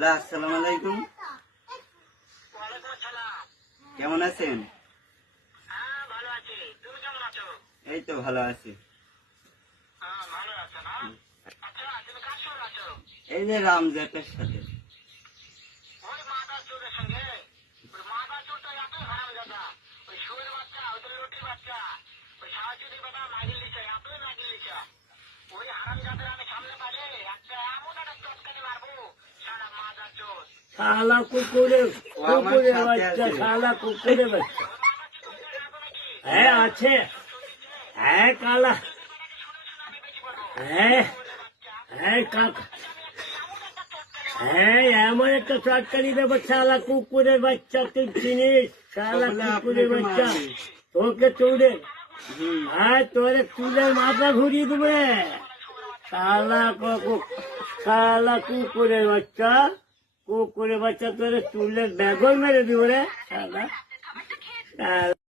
Hello, আসসালামু আলাইকুম। কেমন আছেন? এই তো ভালো আছি। এই যে রামজাতের সাথে। শালা কুকুরে কুকুরে বাচ্চা, শালা কুকুরে বাচ্চা। হ্যাঁ আছে, হ্যাঁ কালা, হ্যাঁ হ্যাঁ কাকা, হ্যাঁ এমন একটা চটকারি দেবো শালা কুকুরের বাচ্চা, তুই চিনিস? শালা কুকুরের বাচ্চা তোকে তুলে, হ্যাঁ তোরে তুলে মাথা ঘুরিয়ে দেবে শালা শালা কুকুরের বাচ্চা, কুকুরের বাচ্চা তোরে তুলে বেগল মেরে দিব রে শালা।